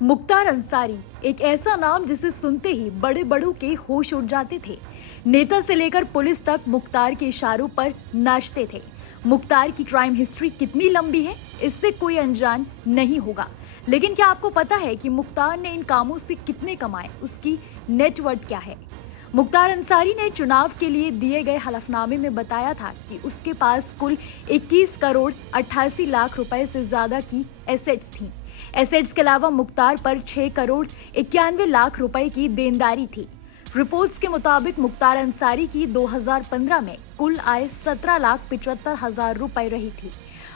मुख्तार अंसारी एक ऐसा नाम जिसे सुनते ही बड़े बड़ों के होश उड़ जाते थे। नेता से लेकर पुलिस तक मुख्तार के इशारों पर नाचते थे। मुख्तार की क्राइम हिस्ट्री कितनी लंबी है, इससे कोई अनजान नहीं होगा। लेकिन क्या आपको पता है कि मुख्तार ने इन कामों से कितने कमाए, उसकी नेटवर्थ क्या है? मुख्तार अंसारी ने चुनाव के लिए दिए गए हलफनामे में बताया था कि उसके पास कुल 21 करोड़ 88 लाख रुपए से ज्यादा की एसेट्स थीं। एसेट्स के अलावा मुख्तार पर 6 करोड़ 91 लाख रुपए की देनदारी थी। रिपोर्ट्स के मुताबिक मुख्तार अंसारी की 2015 में कुल आय 17,75,000 रुपए रही थी।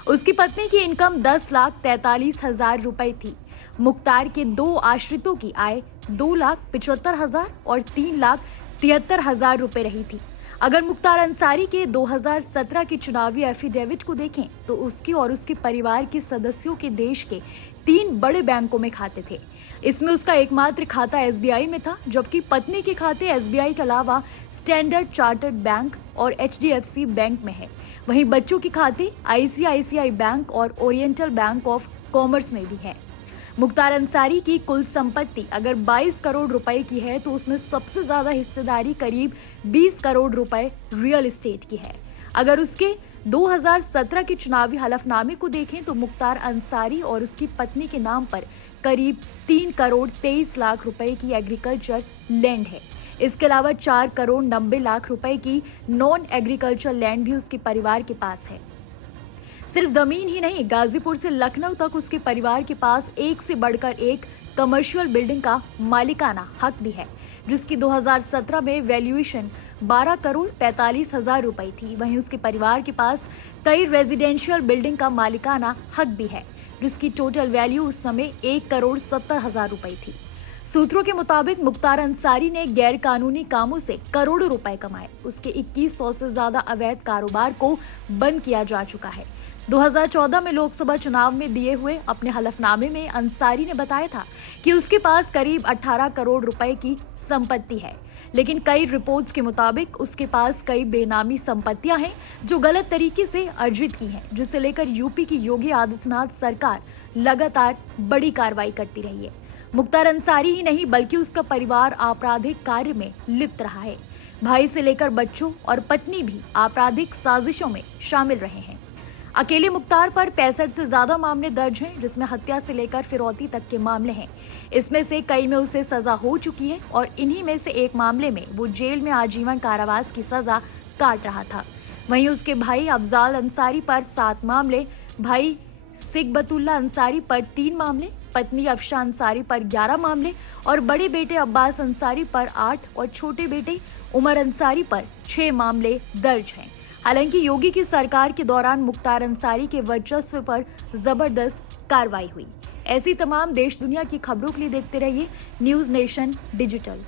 उसकी पत्नी की इनकम 10,43,000 रुपए थी। मुख्तार के 2 आश्रितों की आय 2,75,000 और 3,73,000 रुपए रही थी। अगर मुख्तार अंसारी के 2017 के चुनावी एफिडेविट को देखें तो उसके और उसके परिवार के सदस्यों के देश के 3 बड़े बैंकों में खाते थे। इसमें उसका एकमात्र खाता एसबीआई में था, जबकि पत्नी के खाते एसबीआई के अलावा स्टैंडर्ड चार्टर्ड बैंक और एचडीएफसी बैंक में है। वहीं बच्चों के खाते आईसीआईसीआई बैंक और ओरिएंटल बैंक ऑफ कॉमर्स में भी है। मुख्तार अंसारी की कुल संपत्ति अगर 22 करोड़ रुपए की है तो उसमें सबसे ज्यादा हिस्सेदारी करीब 20 करोड़ रुपए रियल एस्टेट की है। अगर उसके 2017 के चुनावी हलफनामे को देखें तो मुख्तार अंसारी और उसकी पत्नी के नाम पर करीब 3 करोड़ 23 लाख रुपए की एग्रीकल्चर लैंड है। इसके अलावा 4 करोड़ 90 लाख रुपए की नॉन एग्रीकल्चर लैंड भी उसके परिवार के पास है। सिर्फ जमीन ही नहीं, गाजीपुर से लखनऊ तक उसके परिवार के पास एक से बढ़कर एक कमर्शियल बिल्डिंग का मालिकाना हक भी है, जिसकी 2017 में वैल्यूएशन 12 करोड़ 45,000 रुपए थी। वहीं उसके परिवार के पास कई रेजिडेंशियल बिल्डिंग का मालिकाना हक भी है, जिसकी टोटल वैल्यू उस समय 1 करोड़ 70,000 रुपए थी। सूत्रों के मुताबिक मुख्तार अंसारी ने गैर कानूनी कामों से करोड़ों रुपए कमाए। उसके 2100 से ज्यादा अवैध कारोबार को बंद किया जा चुका है। 2014 में लोकसभा चुनाव में दिए हुए अपने हलफनामे में अंसारी ने बताया था कि उसके पास करीब 18 करोड़ रुपए की संपत्ति है, लेकिन कई रिपोर्ट्स के मुताबिक उसके पास कई बेनामी संपत्तियां हैं जो गलत तरीके से अर्जित की हैं, जिसे लेकर यूपी की योगी आदित्यनाथ सरकार लगातार बड़ी कार्रवाई करती रही है। मुख्तार अंसारी ही नहीं बल्कि उसका परिवार आपराधिक कार्य में लिप्त रहा है। भाई से लेकर बच्चों और पत्नी भी आपराधिक साजिशों में शामिल रहे हैं। अकेले मुख्तार पर 65 से ज्यादा मामले दर्ज हैं, जिसमें हत्या से लेकर फिरौती तक के मामले हैं। इसमें से कई में उसे सजा हो चुकी है और इन्हीं में से एक मामले में वो जेल में आजीवन कारावास की सजा काट रहा था। वहीं उसके भाई अफजाल अंसारी पर 7 मामले, भाई सिकबतुल्ला अंसारी पर 3 मामले, पत्नी अफशा अंसारी पर 11 मामले और बड़े बेटे अब्बास अंसारी पर 8 और छोटे बेटे उमर अंसारी पर 6 मामले दर्ज हैं। हालांकि योगी की सरकार के दौरान मुख्तार अंसारी के वर्चस्व पर जबरदस्त कार्रवाई हुई। ऐसी तमाम देश दुनिया की खबरों के लिए देखते रहिए न्यूज़ नेशन डिजिटल।